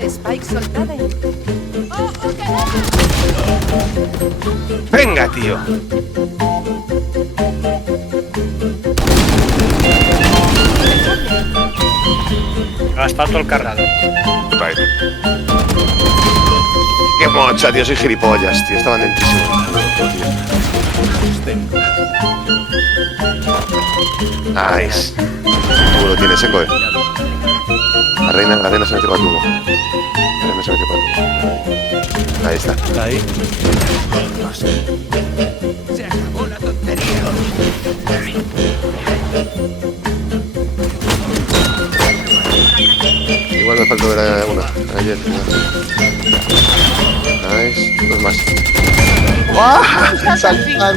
Spike soltada. Venga, tío. Ha estado todo el cargado. Right. Qué mocha, tío, soy gilipollas, tío. Estaban dentrísimos. Nice. Tú lo tienes, Coe. La reina se mete para tubo. La reina se mete para tubo. Ahí está. Ahí. Se acabó la tontería. Igual me faltó ver a una. Ayer. Nice. Dos más. ¡Guau! ¡Saltan!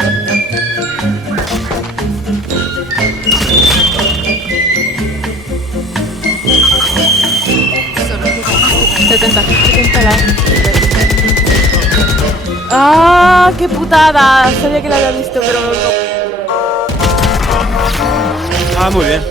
Solo queda 70 la. ¡Ah! ¡Qué putada! Sabía que la había visto, pero no. Ah, muy bien.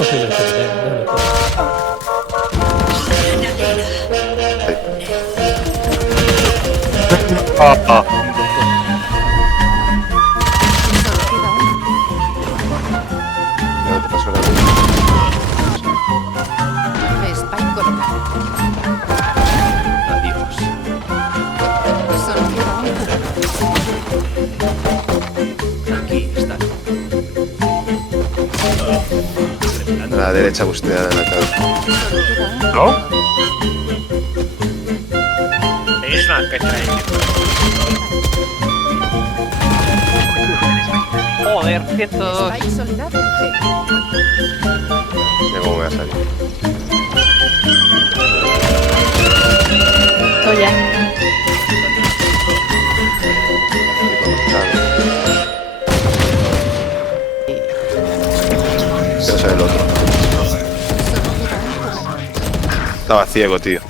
Solo queda Ya te paso la uno. Spike colocado. Adiós. Solo queda uno. Aquí está. a la derecha busteada en la cabeza. Solo queda uno. ¿No? Tenéis una petra ahí. Joder, 102. Spike soldado. Mira cómo me va a salir. Oye. Quiero ser el otro. Solo queda uno. Estaba ciego, tío.